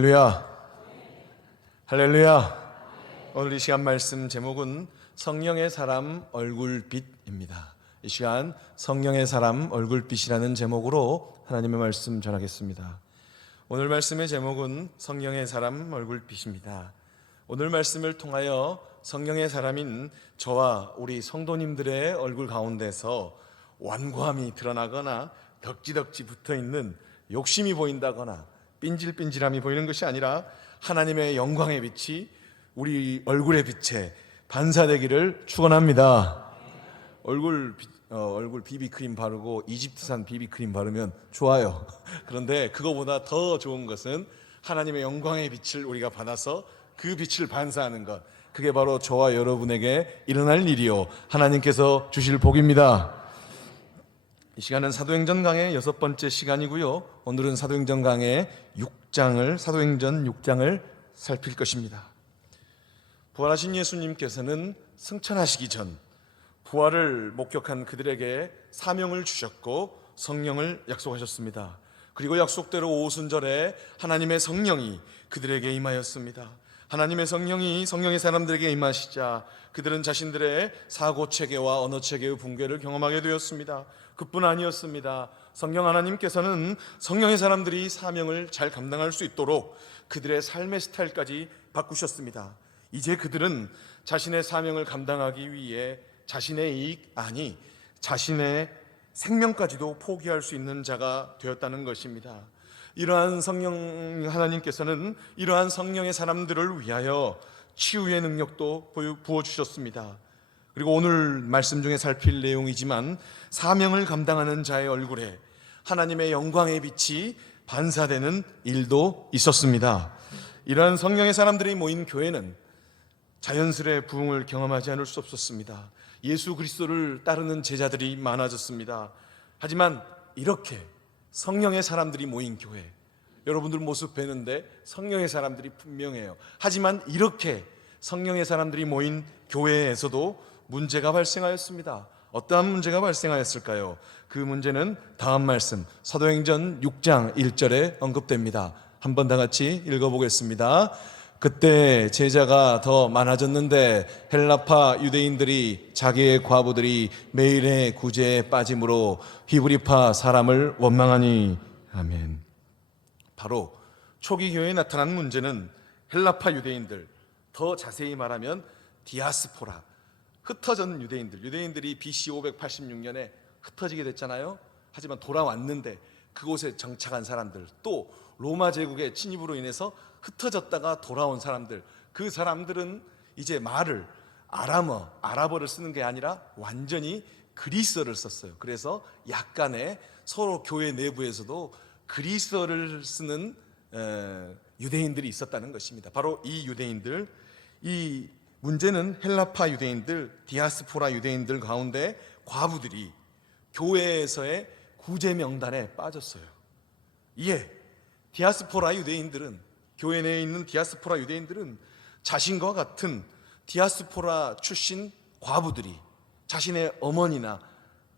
할렐루야, 할렐루야. 오늘 이 시간 말씀 제목은 성령의 사람 얼굴빛입니다. 이 시간 성령의 사람 얼굴빛이라는 제목으로 하나님의 말씀 전하겠습니다. 오늘 말씀의 제목은 성령의 사람 얼굴빛입니다. 오늘 말씀을 통하여 성령의 사람인 저와 우리 성도님들의 얼굴 가운데서 완고함이 드러나거나 덕지덕지 붙어있는 욕심이 보인다거나 삔질삔질함이 보이는 것이 아니라 하나님의 영광의 빛이 우리 얼굴의 빛에 반사되기를 축원합니다. 얼굴 비비크림 바르고 이집트산 비비크림 바르면 좋아요. 그런데 그거보다 더 좋은 것은 하나님의 영광의 빛을 우리가 받아서 그 빛을 반사하는 것, 그게 바로 저와 여러분에게 일어날 일이요 하나님께서 주실 복입니다. 이 시간은 사도행전 강의 6번째 시간이고요. 오늘은 사도행전 강의 사도행전 6장을 살필 것입니다. 부활하신 예수님께서는 승천하시기 전 부활을 목격한 그들에게 사명을 주셨고 성령을 약속하셨습니다. 그리고 약속대로 오순절에 하나님의 성령이 그들에게 임하였습니다. 하나님의 성령이 성령의 사람들에게 임하시자 그들은 자신들의 사고체계와 언어체계의 붕괴를 경험하게 되었습니다. 그뿐 아니었습니다. 성령 하나님께서는 성령의 사람들이 사명을 잘 감당할 수 있도록 그들의 삶의 스타일까지 바꾸셨습니다. 이제 그들은 자신의 사명을 감당하기 위해 자신의 이익, 아니 자신의 생명까지도 포기할 수 있는 자가 되었다는 것입니다. 이러한 성령 하나님께서는 이러한 성령의 사람들을 위하여 치유의 능력도 부어주셨습니다. 그리고 오늘 말씀 중에 살필 내용이지만 사명을 감당하는 자의 얼굴에 하나님의 영광의 빛이 반사되는 일도 있었습니다. 이러한 성령의 사람들이 모인 교회는 자연스레 부흥을 경험하지 않을 수 없었습니다. 예수 그리스도를 따르는 제자들이 많아졌습니다. 하지만 이렇게 성령의 사람들이 모인 교회, 여러분들 모습 뵈는데 성령의 사람들이 분명해요. 하지만 이렇게 성령의 사람들이 모인 교회에서도 문제가 발생하였습니다. 어떠한 문제가 발생하였을까요? 그 문제는 다음 말씀 사도행전 6장 1절에 언급됩니다. 한번 다 같이 읽어보겠습니다. 그때 제자가 더 많아졌는데 헬라파 유대인들이 자기의 과부들이 매일의 구제에 빠짐으로 히브리파 사람을 원망하니. 아멘. 바로 초기 교회에 나타난 문제는 헬라파 유대인들, 더 자세히 말하면 디아스포라, 흩어진 유대인들이 BC 586년에 흩어지게 됐잖아요. 하지만 돌아왔는데 그곳에 정착한 사람들, 또 로마 제국의 침입으로 인해서 흩어졌다가 돌아온 사람들, 그 사람들은 이제 말을 아랍어를 쓰는 게 아니라 완전히 그리스어를 썼어요. 그래서 약간의 서로 교회 내부에서도 그리스어를 쓰는 유대인들이 있었다는 것입니다. 바로 이 유대인들, 이 문제는 헬라파 유대인들, 디아스포라 유대인들 가운데 과부들이 교회에서의 구제 명단에 빠졌어요. 이에 디아스포라 유대인들은, 교회 내에 있는 디아스포라 유대인들은 자신과 같은 디아스포라 출신 과부들이 자신의 어머니나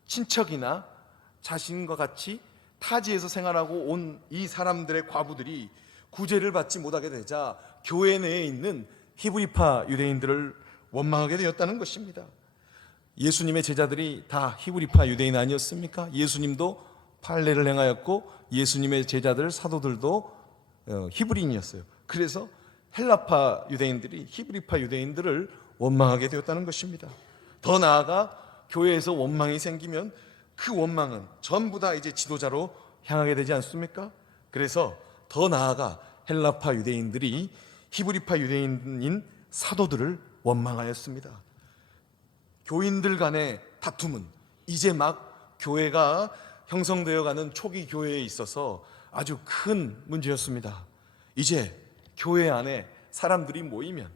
친척이나 자신과 같이 타지에서 생활하고 온 이 사람들의 과부들이 구제를 받지 못하게 되자 교회 내에 있는 히브리파 유대인들을 원망하게 되었다는 것입니다. 예수님의 제자들이 다 히브리파 유대인 아니었습니까? 예수님도 판례를 행하였고 예수님의 제자들 사도들도 히브리인이었어요. 그래서 헬라파 유대인들이 히브리파 유대인들을 원망하게 되었다는 것입니다. 더 나아가 교회에서 원망이 생기면 그 원망은 전부 다 이제 지도자로 향하게 되지 않습니까? 그래서 더 나아가 헬라파 유대인들이 히브리파 유대인인 사도들을 원망하였습니다. 교인들 간의 다툼은 이제 막 교회가 형성되어가는 초기 교회에 있어서 아주 큰 문제였습니다. 이제 교회 안에 사람들이 모이면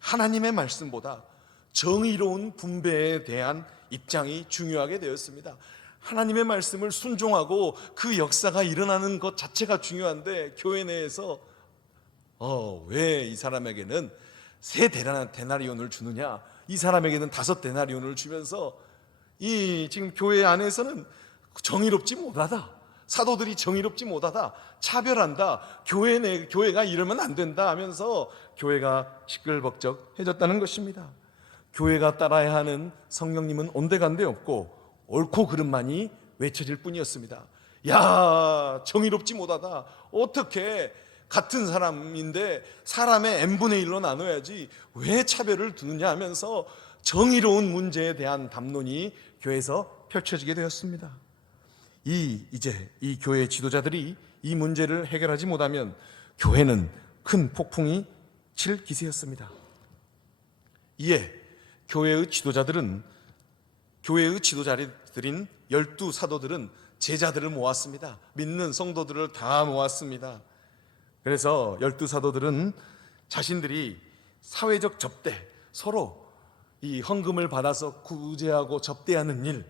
하나님의 말씀보다 정의로운 분배에 대한 입장이 중요하게 되었습니다. 하나님의 말씀을 순종하고 그 역사가 일어나는 것 자체가 중요한데 교회 내에서 왜 이 사람에게는 3데나리온을 주느냐, 이 사람에게는 5데나리온을 주면서 이 지금 교회 안에서는 정의롭지 못하다, 사도들이 정의롭지 못하다, 차별한다, 교회가 이러면 안 된다 하면서 교회가 시끌벅적해졌다는 것입니다. 교회가 따라야 하는 성령님은 온데간데 없고 옳고 그름만이 외쳐질 뿐이었습니다. 야, 정의롭지 못하다. 어떻게 같은 사람인데 사람의 n분의 1로 나눠야지 왜 차별을 두느냐 하면서 정의로운 문제에 대한 담론이 교회에서 펼쳐지게 되었습니다. 이제 이 교회 지도자들이 이 문제를 해결하지 못하면 교회는 큰 폭풍이 칠 기세였습니다. 이에 교회의 지도자들인 12사도들은 제자들을 모았습니다. 믿는 성도들을 다 모았습니다. 그래서 12사도들은 자신들이 사회적 접대, 서로 이 헌금을 받아서 구제하고 접대하는 일,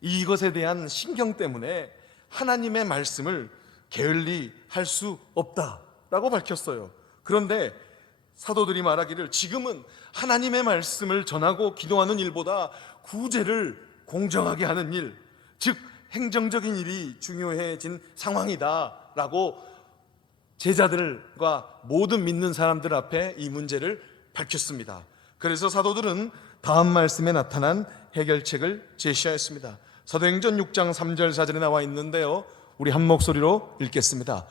이것에 대한 신경 때문에 하나님의 말씀을 게을리 할 수 없다라고 밝혔어요. 그런데 사도들이 말하기를 지금은 하나님의 말씀을 전하고 기도하는 일보다 구제를 공정하게 하는 일, 즉 행정적인 일이 중요해진 상황이다라고 제자들과 모든 믿는 사람들 앞에 이 문제를 밝혔습니다. 그래서 사도들은 다음 말씀에 나타난 해결책을 제시하였습니다. 사도행전 6장 3절 4절에 나와 있는데요, 우리 한 목소리로 읽겠습니다.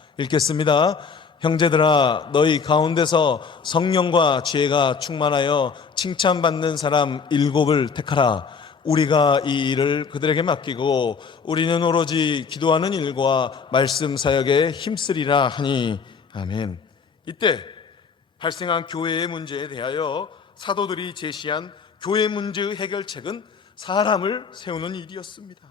형제들아, 너희 가운데서 성령과 지혜가 충만하여 칭찬받는 사람 7을 택하라. 우리가 이 일을 그들에게 맡기고 우리는 오로지 기도하는 일과 말씀 사역에 힘쓰리라 하니. 아멘. 이때 발생한 교회의 문제에 대하여 사도들이 제시한 교회 문제의 해결책은 사람을 세우는 일이었습니다.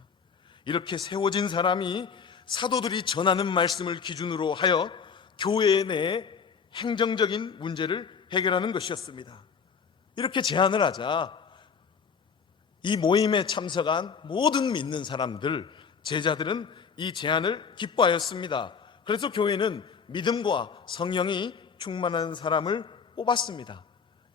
이렇게 세워진 사람이 사도들이 전하는 말씀을 기준으로 하여 교회 내 행정적인 문제를 해결하는 것이었습니다. 이렇게 제안을 하자 이 모임에 참석한 모든 믿는 사람들, 제자들은 이 제안을 기뻐하였습니다. 그래서 교회는 믿음과 성령이 충만한 사람을 뽑았습니다.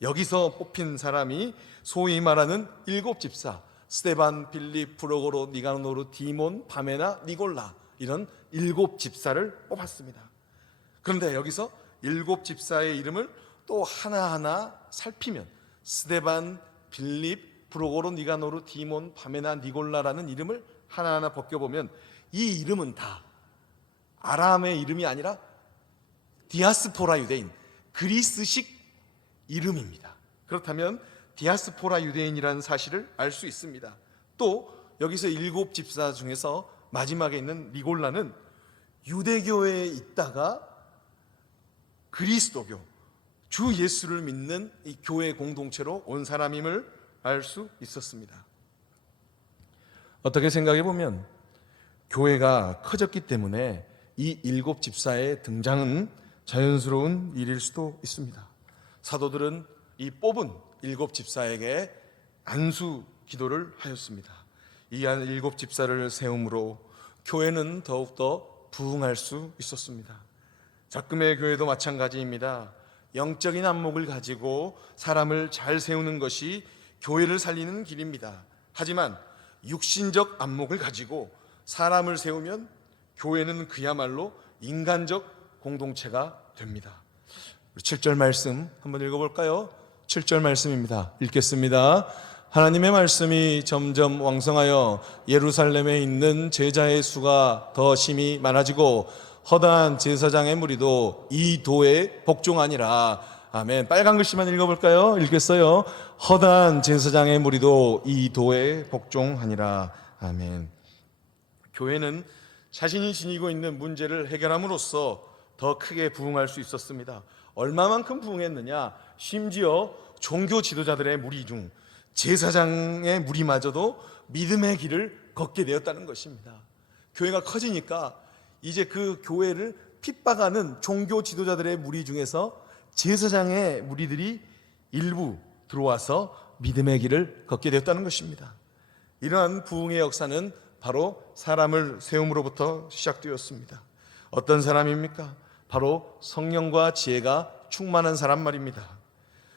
여기서 뽑힌 사람이 소위 말하는 7집사, 스데반, 빌립, 프로고로, 니가노르, 디몬, 바메나, 니골라, 이런 7집사를 뽑았습니다. 그런데 여기서 7집사의 이름을 또 하나하나 살피면 스데반, 빌립, 프로고로, 니가노르, 디몬, 바메나, 니골라라는 이름을 하나하나 벗겨보면 이 이름은 다 아람의 이름이 아니라 디아스포라 유대인, 그리스식 이름입니다. 그렇다면 디아스포라 유대인이라는 사실을 알 수 있습니다. 또 여기서 7집사 중에서 마지막에 있는 니골라는 유대교회에 있다가 그리스도교, 주 예수를 믿는 이 교회 공동체로 온 사람임을 알 수 있었습니다. 어떻게 생각해 보면 교회가 커졌기 때문에 이 7집사의 등장은 자연스러운 일일 수도 있습니다. 사도들은 이 뽑은 7집사에게 안수 기도를 하였습니다. 이 7집사를 세움으로 교회는 더욱더 부흥할 수 있었습니다. 작금의 교회도 마찬가지입니다. 영적인 안목을 가지고 사람을 잘 세우는 것이 교회를 살리는 길입니다. 하지만 육신적 안목을 가지고 사람을 세우면 교회는 그야말로 인간적 공동체가 됩니다. 7절 말씀 한번 읽어볼까요? 7절 말씀입니다. 읽겠습니다. 하나님의 말씀이 점점 왕성하여 예루살렘에 있는 제자의 수가 더 심히 많아지고 허다한 제사장의 무리도 이 도에 복종하니라. 아멘. 빨간 글씨만 읽어볼까요? 읽겠어요. 허다한 제사장의 무리도 이 도에 복종하니라. 아멘. 교회는 자신이 지니고 있는 문제를 해결함으로써 더 크게 부흥할 수 있었습니다. 얼마만큼 부흥했느냐? 심지어 종교 지도자들의 무리 중 제사장의 무리마저도 믿음의 길을 걷게 되었다는 것입니다. 교회가 커지니까 이제 그 교회를 핍박하는 종교 지도자들의 무리 중에서 제사장의 무리들이 일부 들어와서 믿음의 길을 걷게 되었다는 것입니다. 이러한 부흥의 역사는 바로 사람을 세움으로부터 시작되었습니다. 어떤 사람입니까? 바로 성령과 지혜가 충만한 사람 말입니다.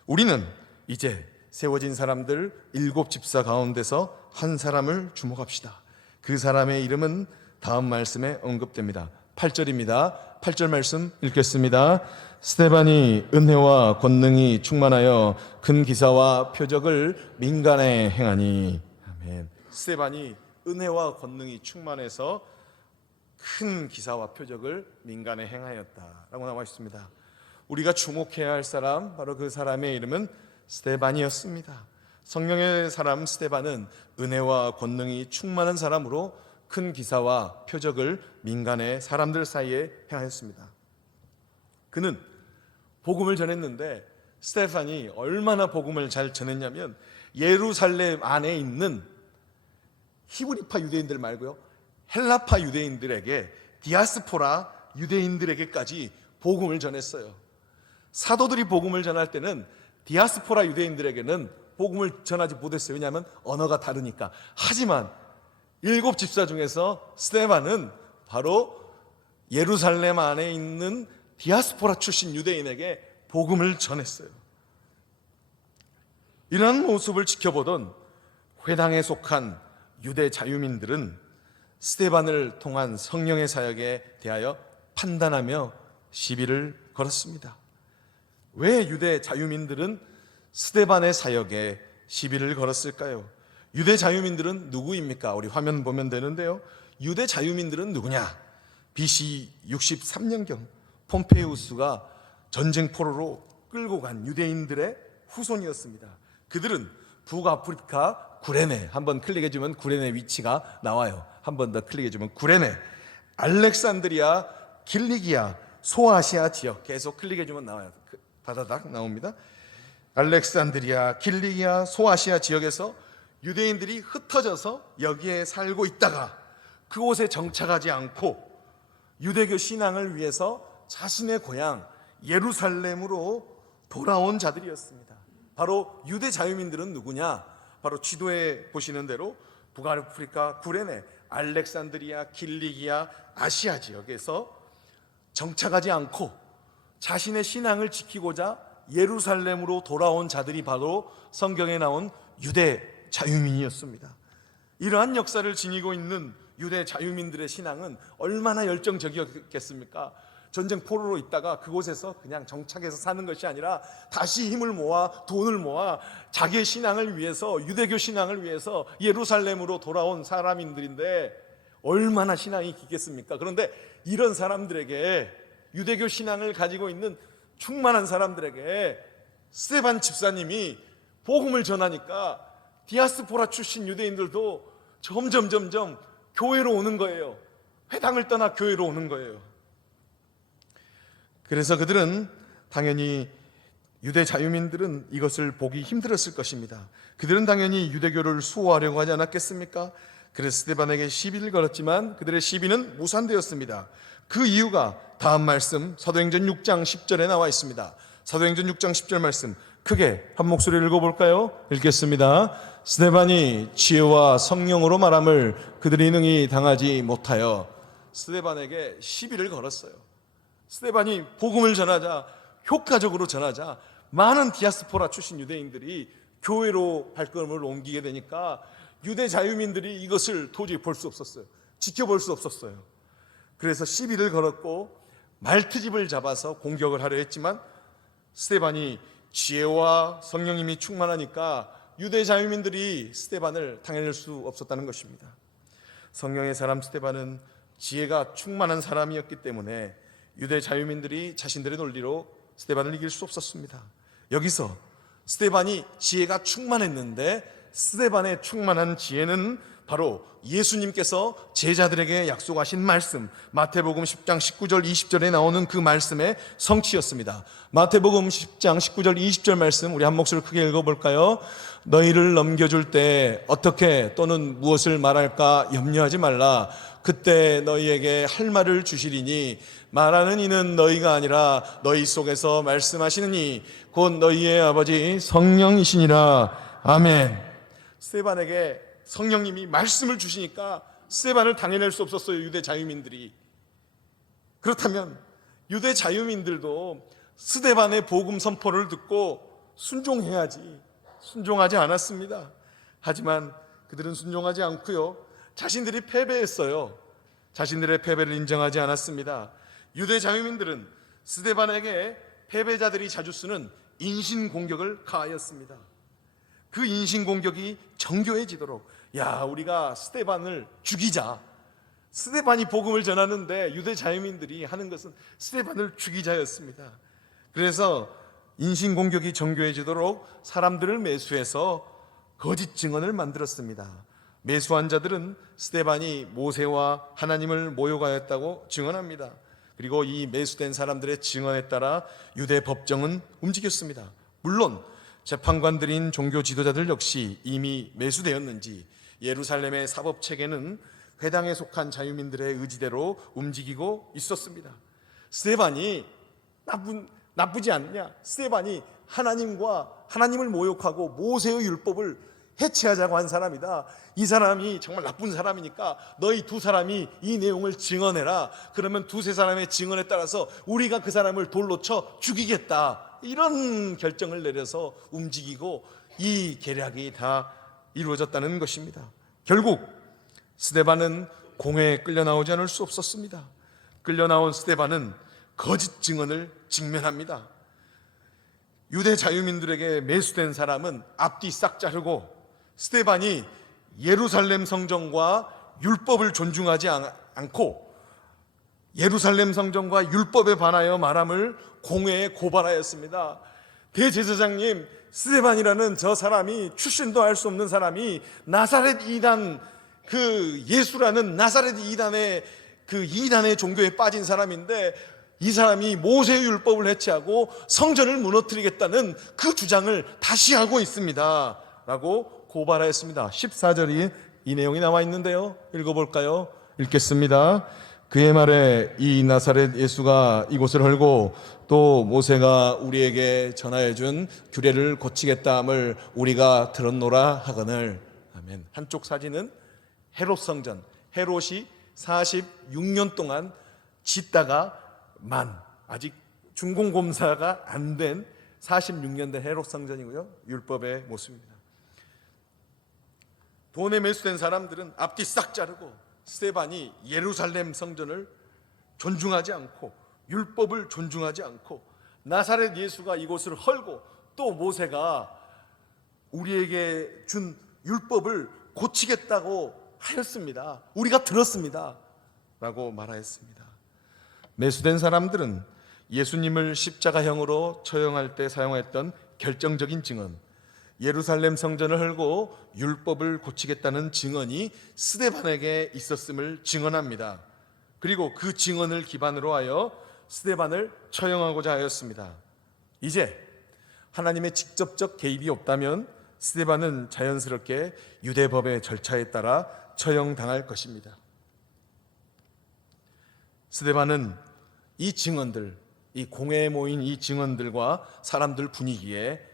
우리는 이제 세워진 사람들 7집사 가운데서 한 사람을 주목합시다. 그 사람의 이름은 다음 말씀에 언급됩니다. 8절입니다. 8절 말씀 읽겠습니다. 스데반이 은혜와 권능이 충만하여 큰 기사와 표적을 민간에 행하니. 아멘. 스데반이 은혜와 권능이 충만해서 큰 기사와 표적을 민간에 행하였다라고 나와 있습니다. 우리가 주목해야 할 사람, 바로 그 사람의 이름은 스데반이었습니다. 성령의 사람 스데반은 은혜와 권능이 충만한 사람으로 큰 기사와 표적을 민간의 사람들 사이에 행하였습니다. 그는 복음을 전했는데, 스데반이 얼마나 복음을 잘 전했냐면 예루살렘 안에 있는 히브리파 유대인들 말고요, 헬라파 유대인들에게, 디아스포라 유대인들에게까지 복음을 전했어요. 사도들이 복음을 전할 때는 디아스포라 유대인들에게는 복음을 전하지 못했어요. 왜냐하면 언어가 다르니까. 하지만 7 집사 중에서 스데반은 바로 예루살렘 안에 있는 디아스포라 출신 유대인에게 복음을 전했어요. 이러한 모습을 지켜보던 회당에 속한 유대 자유민들은 스데반을 통한 성령의 사역에 대하여 판단하며 시비를 걸었습니다. 왜 유대 자유민들은 스데반의 사역에 시비를 걸었을까요? 유대 자유민들은 누구입니까? 우리 화면 보면 되는데요, 유대 자유민들은 누구냐? BC 63년경 폼페이우스가 전쟁 포로로 끌고 간 유대인들의 후손이었습니다. 그들은 북아프리카 구레네, 한번 클릭해주면 구레네 위치가 나와요. 한 번 더 클릭해주면 구레네, 알렉산드리아, 길리기아, 소아시아 지역, 계속 클릭해주면 나와요. 다다닥 나옵니다. 알렉산드리아, 길리기아, 소아시아 지역에서 유대인들이 흩어져서 여기에 살고 있다가 그곳에 정착하지 않고 유대교 신앙을 위해서 자신의 고향 예루살렘으로 돌아온 자들이었습니다. 바로 유대 자유민들은 누구냐? 바로 지도에 보시는 대로 북아프리카 구레네, 알렉산드리아, 길리기아, 아시아 지역에서 정착하지 않고 자신의 신앙을 지키고자 예루살렘으로 돌아온 자들이 바로 성경에 나온 유대 자유민이었습니다. 이러한 역사를 지니고 있는 유대 자유민들의 신앙은 얼마나 열정적이었겠습니까? 전쟁 포로로 있다가 그곳에서 그냥 정착해서 사는 것이 아니라 다시 힘을 모아 돈을 모아 자기의 신앙을 위해서, 유대교 신앙을 위해서 예루살렘으로 돌아온 사람인들인데 얼마나 신앙이 깊겠습니까? 그런데 이런 사람들에게, 유대교 신앙을 가지고 있는 충만한 사람들에게 스데반 집사님이 복음을 전하니까 디아스포라 출신 유대인들도 점점 교회로 오는 거예요. 회당을 떠나 교회로 오는 거예요. 그래서 그들은 당연히, 유대 자유민들은 이것을 보기 힘들었을 것입니다. 그들은 당연히 유대교를 수호하려고 하지 않았겠습니까? 그래서 스데반에게 시비를 걸었지만 그들의 시비는 무산되었습니다. 그 이유가 다음 말씀 사도행전 6장 10절에 나와 있습니다. 사도행전 6장 10절 말씀 크게 한 목소리를 읽어볼까요? 읽겠습니다. 스데반이 지혜와 성령으로 말함을 그들이 능히 당하지 못하여. 스데반에게 시비를 걸었어요. 스데반이 복음을 전하자, 효과적으로 전하자 많은 디아스포라 출신 유대인들이 교회로 발걸음을 옮기게 되니까 유대 자유민들이 이것을 도저히 볼 수 없었어요. 지켜볼 수 없었어요. 그래서 시비를 걸었고 말트집을 잡아서 공격을 하려 했지만 스데반이 지혜와 성령님이 충만하니까 유대 자유민들이 스데반을 당해낼 수 없었다는 것입니다. 성령의 사람 스데반은 지혜가 충만한 사람이었기 때문에 유대 자유민들이 자신들의 논리로 스데반을 이길 수 없었습니다. 여기서 스데반이 지혜가 충만했는데 스데반의 충만한 지혜는 바로 예수님께서 제자들에게 약속하신 말씀, 마태복음 10장 19절 20절에 나오는 그 말씀의 성취였습니다. 마태복음 10장 19절 20절 말씀 우리 한 목소리 크게 읽어볼까요? 너희를 넘겨줄 때 어떻게 또는 무엇을 말할까 염려하지 말라. 그때 너희에게 할 말을 주시리니 말하는 이는 너희가 아니라 너희 속에서 말씀하시는 이 곧 너희의 아버지 성령이시니라. 아멘. 스데반에게 성령님이 말씀을 주시니까 스데반을 당해낼 수 없었어요, 유대 자유민들이. 그렇다면 유대 자유민들도 스데반의 복음 선포를 듣고 순종해야지, 순종하지 않았습니다. 하지만 그들은 순종하지 않고요, 자신들이 패배했어요. 자신들의 패배를 인정하지 않았습니다. 유대 자유민들은 스데반에게 패배자들이 자주 쓰는 인신공격을 가하였습니다. 그 인신공격이 정교해지도록, 우리가 스데반을 죽이자. 스데반이 복음을 전하는데 유대 자유민들이 하는 것은 스데반을 죽이자였습니다. 그래서 인신공격이 정교해지도록 사람들을 매수해서 거짓 증언을 만들었습니다. 매수한 자들은 스데반이 모세와 하나님을 모욕하였다고 증언합니다. 그리고 이 매수된 사람들의 증언에 따라 유대 법정은 움직였습니다. 물론 재판관들인 종교 지도자들 역시 이미 매수되었는지 예루살렘의 사법체계는 회당에 속한 자유민들의 의지대로 움직이고 있었습니다. 스데반이 나쁘지 않냐? 스데반이 하나님을 모욕하고 모세의 율법을 해체하자고 한 사람이다. 이 사람이 정말 나쁜 사람이니까 너희 두 사람이 이 내용을 증언해라. 그러면 두세 사람의 증언에 따라서 우리가 그 사람을 돌로 쳐 죽이겠다. 이런 결정을 내려서 움직이고 이 계략이 다 이루어졌다는 것입니다. 결국 스데반은 공회에 끌려 나오지 않을 수 없었습니다. 끌려 나온 스데반은 거짓 증언을 직면합니다. 유대 자유민들에게 매수된 사람은 앞뒤 싹 자르고 스데반이 예루살렘 성전과 율법을 존중하지 않고 예루살렘 성전과 율법에 반하여 말함을 공회에 고발하였습니다. 대제사장님, 스데반이라는 저 사람이 출신도 알 수 없는 사람이 나사렛 이단, 그 예수라는 나사렛 이단의 그 이단의 종교에 빠진 사람인데 이 사람이 모세의 율법을 해체하고 성전을 무너뜨리겠다는 그 주장을 다시 하고 있습니다 라고 고발하였습니다. 14절이 이 내용이 나와 있는데요, 읽어볼까요? 읽겠습니다. 그의 말에 이 나사렛 예수가 이곳을 헐고 또 모세가 우리에게 전하여준 규례를 고치겠다 함을 우리가 들었노라 하거늘. 아멘. 한쪽 사진은 헤롯 성전, 헤롯이 46년 동안 짓다가 아직 준공검사가 안 된 46년 된 헤롯 성전이고요, 율법의 모습입니다. 돈에 매수된 사람들은 앞뒤 싹 자르고 스데반이 예루살렘 성전을 존중하지 않고 율법을 존중하지 않고 나사렛 예수가 이곳을 헐고 또 모세가 우리에게 준 율법을 고치겠다고 하였습니다. 우리가 들었습니다 라고 말하였습니다. 매수된 사람들은 예수님을 십자가형으로 처형할 때 사용했던 결정적인 증언, 예루살렘 성전을 헐고 율법을 고치겠다는 증언이 스데반에게 있었음을 증언합니다. 그리고 그 증언을 기반으로 하여 스데반을 처형하고자 하였습니다. 이제 하나님의 직접적 개입이 없다면 스데반은 자연스럽게 유대법의 절차에 따라 처형당할 것입니다. 스데반은 이 증언들, 이 공회에 모인 이 증언들과 사람들 분위기에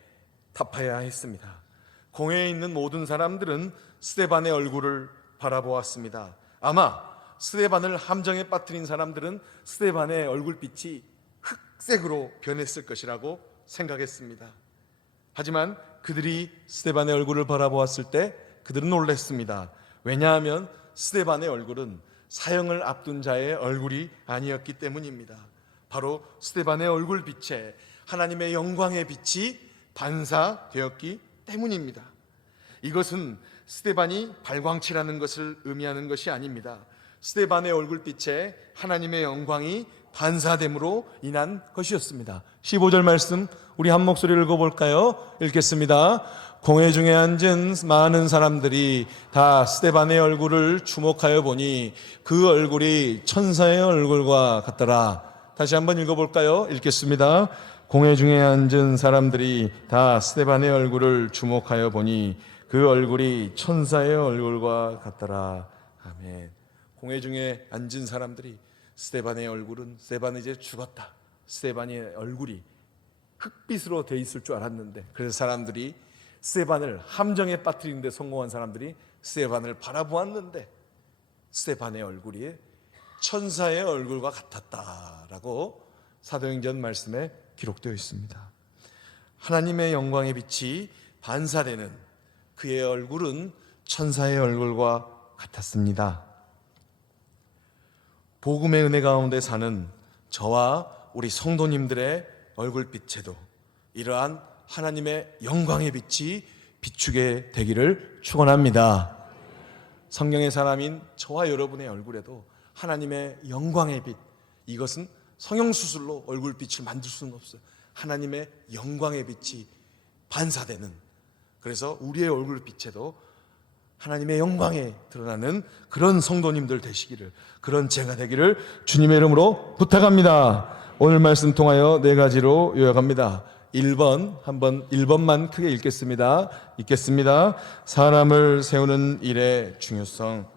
타파해야 했습니다. 공회에 있는 모든 사람들은 스데반의 얼굴을 바라보았습니다. 아마 스데반을 함정에 빠뜨린 사람들은 스데반의 얼굴빛이 흑색으로 변했을 것이라고 생각했습니다. 하지만 그들이 스데반의 얼굴을 바라보았을 때 그들은 놀랐습니다. 왜냐하면 스데반의 얼굴은 사형을 앞둔 자의 얼굴이 아니었기 때문입니다. 바로 스데반의 얼굴빛에 하나님의 영광의 빛이 반사되었기 때문입니다. 이것은 스데반이 발광칠하는 것을 의미하는 것이 아닙니다. 스데반의 얼굴빛에 하나님의 영광이 반사됨으로 인한 것이었습니다. 15절 말씀 우리 한 목소리 읽어볼까요? 읽겠습니다. 공회 중에 앉은 많은 사람들이 다 스데반의 얼굴을 주목하여 보니 그 얼굴이 천사의 얼굴과 같더라. 다시 한번 읽어볼까요? 읽겠습니다. 공회 중에 앉은 사람들이 다 스데반의 얼굴을 주목하여 보니 그 얼굴이 천사의 얼굴과 같더라. 아멘. 공회 중에 앉은 사람들이 스데반의 얼굴은, 스데반은 이제 죽었다, 스데반의 얼굴이 흑빛으로 돼 있을 줄 알았는데, 그래서 사람들이 스데반을 함정에 빠뜨리는 데 성공한 사람들이 스데반을 바라보았는데 스데반의 얼굴이 천사의 얼굴과 같았다라고 사도행전 말씀에 기록되어 있습니다. 하나님의 영광의 빛이 반사되는 그의 얼굴은 천사의 얼굴과 같았습니다. 복음의 은혜 가운데 사는 저와 우리 성도님들의 얼굴빛에도 이러한 하나님의 영광의 빛이 비추게 되기를 축원합니다. 성령의 사람인 저와 여러분의 얼굴에도 하나님의 영광의 빛, 이것은 성형수술로 얼굴빛을 만들 수는 없어요. 하나님의 영광의 빛이 반사되는, 그래서 우리의 얼굴빛에도 하나님의 영광에 드러나는 그런 성도님들 되시기를, 그런 제가 되기를 주님의 이름으로 부탁합니다. 오늘 말씀 통하여 네 가지로 요약합니다. 1번, 한번 1번만 크게 읽겠습니다. 사람을 세우는 일의 중요성.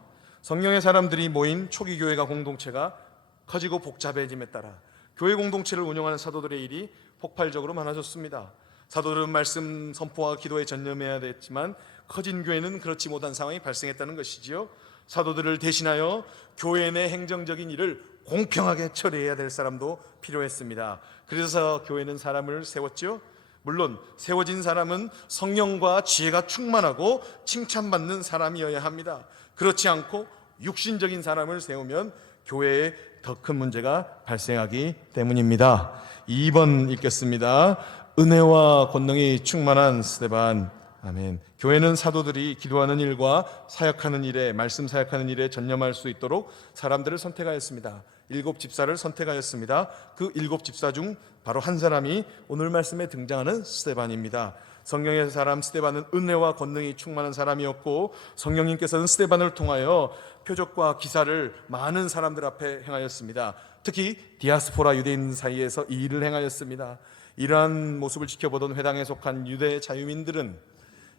성령의 사람들이 모인 초기 교회가 공동체가 커지고 복잡해짐에 따라 교회 공동체를 운영하는 사도들의 일이 폭발적으로 많아졌습니다. 사도들은 말씀 선포와 기도에 전념해야 됐지만 커진 교회는 그렇지 못한 상황이 발생했다는 것이지요. 사도들을 대신하여 교회 내 행정적인 일을 공평하게 처리해야 될 사람도 필요했습니다. 그래서 교회는 사람을 세웠죠. 물론 세워진 사람은 성령과 지혜가 충만하고 칭찬받는 사람이어야 합니다. 그렇지 않고 육신적인 사람을 세우면 교회에 더 큰 문제가 발생하기 때문입니다. 2번 읽겠습니다. 은혜와 권능이 충만한 스데반. 아멘. 교회는 사도들이 기도하는 일과 사역하는 일에, 말씀 사역하는 일에 전념할 수 있도록 사람들을 선택하였습니다. 7 집사를 선택하였습니다. 그 7 집사 중 바로 한 사람이 오늘 말씀에 등장하는 스데반입니다. 성령의 사람 스데반은 은혜와 권능이 충만한 사람이었고, 성령님께서는 스데반을 통하여 표적과 기사를 많은 사람들 앞에 행하였습니다. 특히 디아스포라 유대인 사이에서 이 일을 행하였습니다. 이러한 모습을 지켜보던 회당에 속한 유대 자유민들은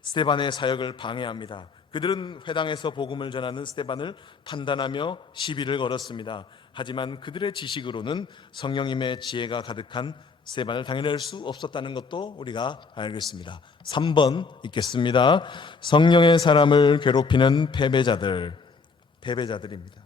스데반의 사역을 방해합니다. 그들은 회당에서 복음을 전하는 스데반을 판단하며 시비를 걸었습니다. 하지만 그들의 지식으로는 성령님의 지혜가 가득한 스데반을 당해낼 수 없었다는 것도 우리가 알겠습니다. 3번 읽겠습니다. 성령의 사람을 괴롭히는 패배자들입니다.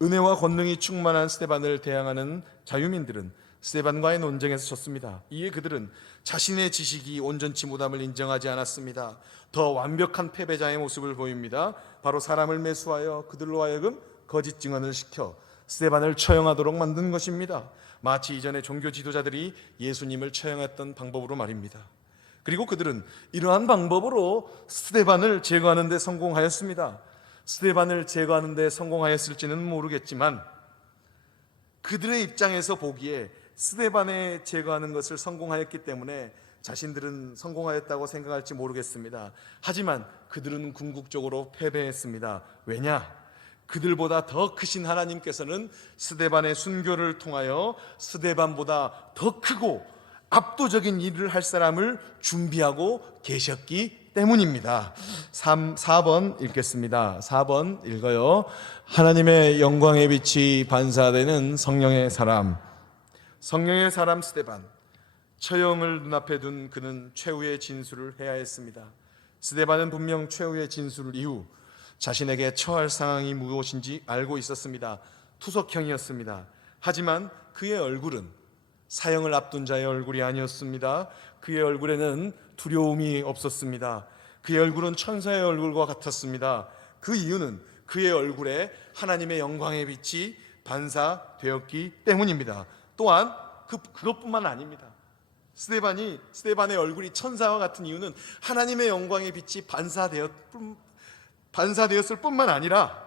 은혜와 권능이 충만한 스데반을 대항하는 자유민들은 스데반과의 논쟁에서 졌습니다. 이에 그들은 자신의 지식이 온전치 못함을 인정하지 않았습니다. 더 완벽한 패배자의 모습을 보입니다. 바로 사람을 매수하여 그들로 하여금 거짓 증언을 시켜 스데반을 처형하도록 만든 것입니다. 마치 이전에 종교 지도자들이 예수님을 처형했던 방법으로 말입니다. 그리고 그들은 이러한 방법으로 스데반을 제거하는 데 성공하였습니다. 스데반을 제거하는 데 성공하였을지는 모르겠지만 그들의 입장에서 보기에 스데반에 제거하는 것을 성공하였기 때문에 자신들은 성공하였다고 생각할지 모르겠습니다. 하지만 그들은 궁극적으로 패배했습니다. 왜냐? 그들보다 더 크신 하나님께서는 스데반의 순교를 통하여 스데반보다 더 크고 압도적인 일을 할 사람을 준비하고 계셨기 때문입니다. 4번 읽겠습니다. 4번 읽어요. 하나님의 영광의 빛이 반사되는 성령의 사람. 성령의 사람 스데반, 처형을 눈앞에 둔 그는 최후의 진술을 해야 했습니다. 스데반은 분명 최후의 진술 이후 자신에게 처할 상황이 무엇인지 알고 있었습니다. 투석형이었습니다. 하지만 그의 얼굴은 사형을 앞둔 자의 얼굴이 아니었습니다. 그의 얼굴에는 두려움이 없었습니다. 그의 얼굴은 천사의 얼굴과 같았습니다. 그 이유는 그의 얼굴에 하나님의 영광의 빛이 반사되었기 때문입니다. 또한 그것뿐만 아닙니다. 스데반의 얼굴이 천사와 같은 이유는 하나님의 영광의 빛이 반사되었을 뿐만 아니라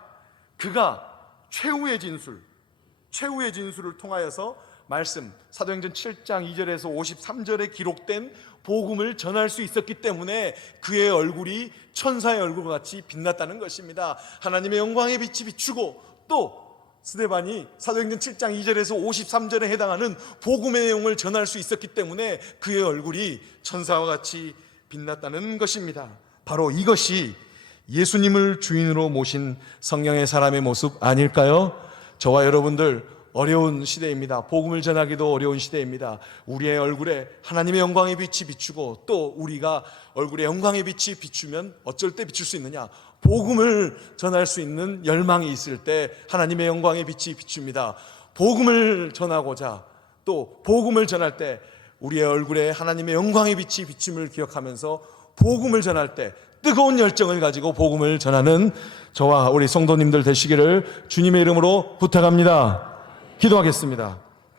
그가 최후의 진술을 통하여서 말씀 사도행전 7장 2절에서 53절에 기록된 복음을 전할 수 있었기 때문에 그의 얼굴이 천사의 얼굴과 같이 빛났다는 것입니다. 하나님의 영광의 빛이 비추고 또 스데반이 사도행전 7장 2절에서 53절에 해당하는 복음의 내용을 전할 수 있었기 때문에 그의 얼굴이 천사와 같이 빛났다는 것입니다. 바로 이것이 예수님을 주인으로 모신 성령의 사람의 모습 아닐까요? 저와 여러분들 어려운 시대입니다. 복음을 전하기도 어려운 시대입니다. 우리의 얼굴에 하나님의 영광의 빛이 비추고 또 우리가 얼굴에 영광의 빛이 비추면 어쩔 때 비출 수 있느냐? 복음을 전할 수 있는 열망이 있을 때 하나님의 영광의 빛이 비춥니다. 복음을 전하고자 또 복음을 전할 때 우리의 얼굴에 하나님의 영광의 빛이 비춤을 기억하면서 복음을 전할 때 뜨거운 열정을 가지고 복음을 전하는 저와 우리 성도님들 되시기를 주님의 이름으로 부탁합니다. 기도하겠습니다.